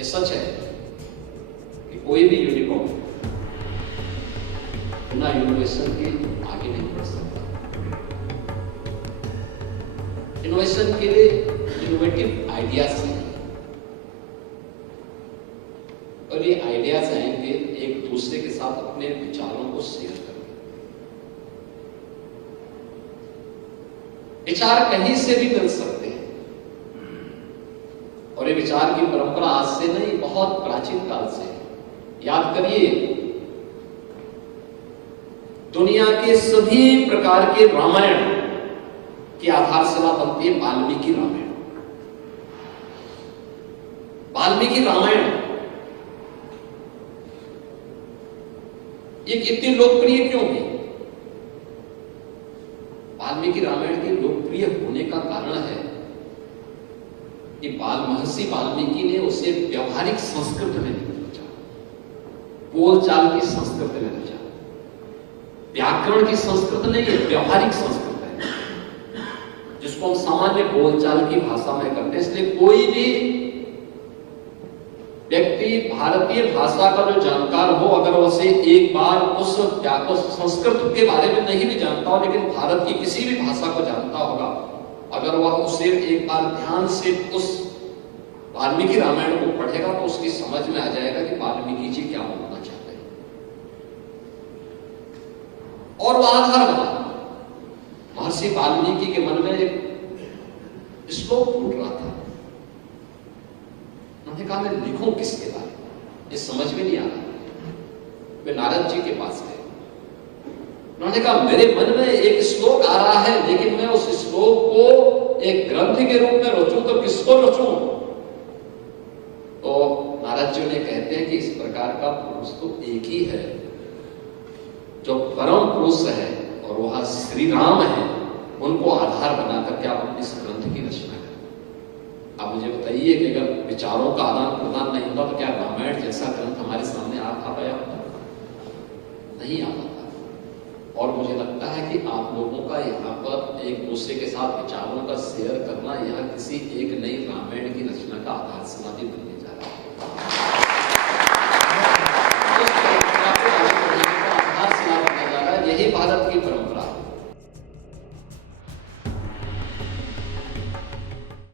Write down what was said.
ये सच है कि कोई भी यूनिकॉर्न बिना इनोवेशन के आगे नहीं बढ़ सकता। इनोवेशन के लिए इनोवेटिव आइडियाज चाहिए और ये आइडियाज आएंगे एक दूसरे के साथ अपने विचारों को शेयर करके। विचार कहीं से भी मिल सकते हैं और ये विचार की परंपरा आज से नहीं, बहुत प्राचीन काल से है। याद करिए, दुनिया के सभी प्रकार के रामायण की आधारशिला बनती है वाल्मीकि रामायण। वाल्मीकि रामायण ये कितनी लोकप्रिय क्यों है? वाल्मीकि रामायण के लोकप्रिय होने का कारण है कि महर्षि वाल्मीकि ने उसे व्यवहारिक संस्कृत में नहीं लिखा, बोलचाल की संस्कृत में लिखा। व्याकरण की संस्कृत नहीं है, व्यवहारिक संस्कृत है, जिसको हम सामान्य बोलचाल की भाषा में करते हैं। इसलिए कोई भी व्यक्ति भारतीय भाषा का जो जानकार हो, अगर उसे एक बार उस संस्कृत के बारे में नहीं भी जानता हो, लेकिन भारत की किसी भी भाषा को जानता होगा, अगर वह उसे एक बार ध्यान से उस वाल्मीकि रामायण को पढ़ेगा तो उसकी समझ में आ जाएगा कि वाल्मीकि जी क्या बोलना चाहते हैं। और वह आधार बना। महर्षि वाल्मीकि के मन में एक श्लोक फूट रहा था। उन्होंने कहा, मैं लिखूं किसके बारे में, ये समझ में नहीं आ रहा। वे नारद जी के पास गए। उन्होंने कहा, मेरे मन में एक श्लोक आ रहा है, लेकिन मैं उस श्लोक को एक ग्रंथ के रूप में रचूं तो किसको रचूं? तो नारद जी ने कहते हैं कि इस प्रकार का पुरुष तो एक ही है, जो परम पुरुष है और वह श्री राम है। उनको आधार बना करके आप अपने इस ग्रंथ की रचना करें। आप मुझे बताइए कि अगर विचारों का आदान प्रदान नहीं होता तो क्या रामायण जैसा ग्रंथ हमारे सामने आ पाया होता? नहीं आ पाता। और मुझे लगता है कि आप लोगों का यहाँ पर एक दूसरे के साथ विचारों का शेयर करना, यहाँ किसी एक नई रामायण की रचना का आधारशिला भी बनता है।